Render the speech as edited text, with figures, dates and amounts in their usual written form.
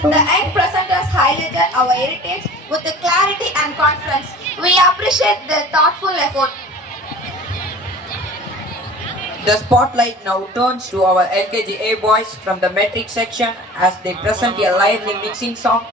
The young presenters highlighted our heritage with clarity and confidence. We appreciate their thoughtful effort. The spotlight now turns to our LKGA boys from the metric section as they present a lively mixing song